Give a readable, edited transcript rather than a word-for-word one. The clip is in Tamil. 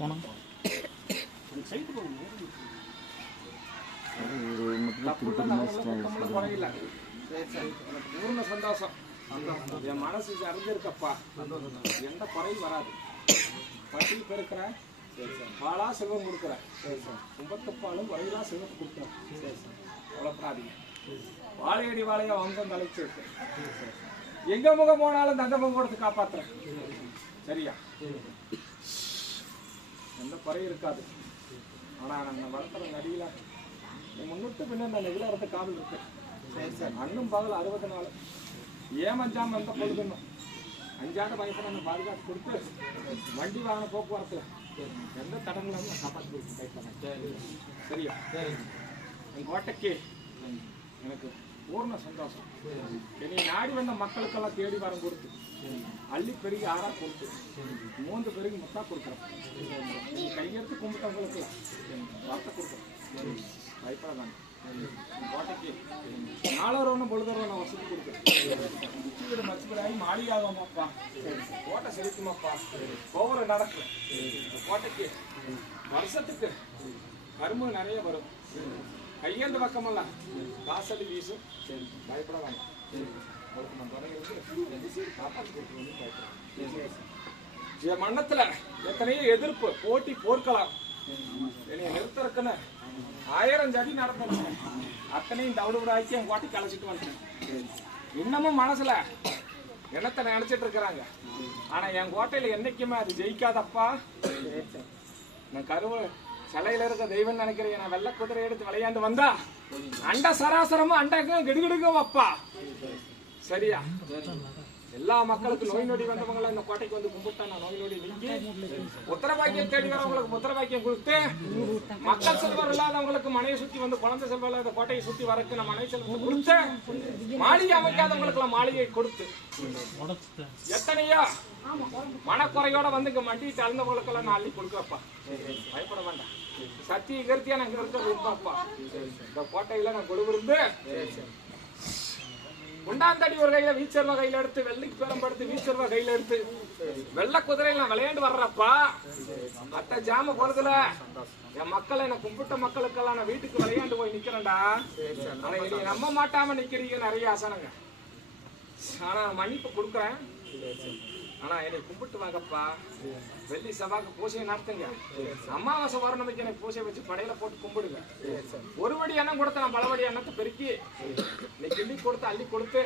போனோம் பூர்ண சந்தோஷம். என் மனசு அறிஞ்சிருக்கப்பா, எந்த குறையும் வராது. பட்டி பெருக்கிற பாலா செல்வம் கொடுக்குற, கும்பத்துப்பாலும் வரையிலா செல்வத்தை கொடுக்குறேன். குழப்படாதீங்க. வாழையடி வாழையா வந்தம் தலைச்சு இருக்கு. எங்க முகம் போனாலும் தங்க முகம் கொடுத்து காப்பாத்துறேன். சரியா? எந்த குறையும் இருக்காது. ஆனா நாங்க வளர்த்துற நடிகல முன்னிட்டு பின்ன அந்த நெகிழறத காவல் இருக்கு. அண்ணும் பகல் 60 நாள் ஏமஞ்சாம எந்த பொழுதுன்னு அஞ்சாத பயப்பட பாதுகாப்பு கொடுத்து வண்டி வாகன போக்குவரத்துல எந்த தடங்களும் காப்பாற்றி கொடுத்து. சரியா? என் கோட்டைக்கு எனக்கு பூர்ண சந்தோஷம். என்னை நாடி வந்த மக்களுக்கெல்லாம் தேடி வரம் கொடுத்து அள்ளி பெருகி ஆறா கொடுத்து 3 பேருக்கு முத்தா கொடுக்குறேன். கையெடுத்து கும்பிட்டவங்களுக்கு வார்த்தை கொடுக்குறேன். பயப்படாதாங்க. கோட்டைக்கு நாளொரு பொழுதொரு வசதி கொடுக்குறேன். மச்சுப்படாயி மாளிகாகமாப்பா, கோட்டை செலுத்துமாப்பா, கோவரை நடக்கு. கோட்டைக்கு வருஷத்துக்கு கரும்பு நிறைய வரும். கையேந்த பக்கமல்ல வாசல் வீசும். பயப்பட வேண்டாம். என் மன்னத்துல எத்தனையோ எதிர்ப்பு போட்டி போர்க்கலாம். என்னைய நிறுத்தறக்குன்னு 1000 ஜடி நடந்தது. அத்தனையும் தவிடுபடாக்கி என் கோட்டை கலைச்சிட்டு வந்துட்டேன். இன்னமும் மனசுல என்னத்தை நினைச்சிட்டு இருக்கிறாங்க. ஆனா என் கோட்டையில என்னைக்குமே அது ஜெயிக்காதப்பா. நான் கருவ சிலையில இருக்க தெய்வம் நினைக்கிறேன். நான் வெள்ளை குதிரை எடுத்து விளையாண்டு வந்தா அண்ட சராசரமும் அண்டக்கும் கிடுகிடுக்கும் அப்பா. சரியா? எல்லா மக்களுக்கும் நோய் நொடி வந்தவங்களை இந்த கோட்டைக்கு வந்து கும்பிட்டா நான் நோய் நொடி நீங்கி உத்தரவாக்கியம் தேடி வரவங்களுக்கு உத்தரவாக்கியம் கொடுத்து, மக்கள் செல்வம் இல்லாதவங்களுக்கு மனையை சுத்தி வந்து குழந்தை செல்வம் இல்லாத கோட்டையை சுத்தி வரக்கு நான் மனை செல்வத்தை கொடுத்து, மாளிகை அமைக்காதவங்களுக்கு எல்லாம் மாளிகை கொடுத்து, எத்தனையோ மனக்குறையோட வந்து இங்க மண்டி தளர்ந்தவங்களுக்கு எல்லாம் நான் அள்ளி கொடுக்குறப்பா. பயப்பட வேண்டாம். சத்திய கருத்தியா நான் இங்க இருக்கிறது இருப்பாப்பா. இந்த கோட்டையில நான் கொடுவிருந்து குண்டாந்தடி ஒரு கையில வீச்சர்வா கையில எடுத்து வெள்ளைக்கு பேரம்படுத்து வீச்சர்வா கையில எடுத்து வெள்ளை குதிரையில நான் விளையாண்டு வர்றப்பா. அத்த ஜாம போறதுல என் மக்களை என்ன கும்பிட்ட மக்களுக்கெல்லாம் நான் வீட்டுக்கு விளையாண்டு போய் நிக்கிறேன்டா. ஆனா நீ நம்ப மாட்டாம நிக்கிறீங்க நிறைய ஆசனங்க. ஆனா மன்னிப்பு கொடுக்குறேன். ஆனா என்னை கும்பிட்டு வாங்கப்பா. வெள்ளி செவ்வாய்க்கு பூசையை நடத்துங்க. அமாவாசை பௌர்ணமிக்கு எனக்கு பூசை வச்சு படையில போட்டு கும்பிடுங்க. ஒரு வடி எண்ணம் கொடுத்த நான் பலவடி எண்ணத்தை பெருக்கி நீ கிள்ளி கொடுத்து அள்ளி கொடுத்து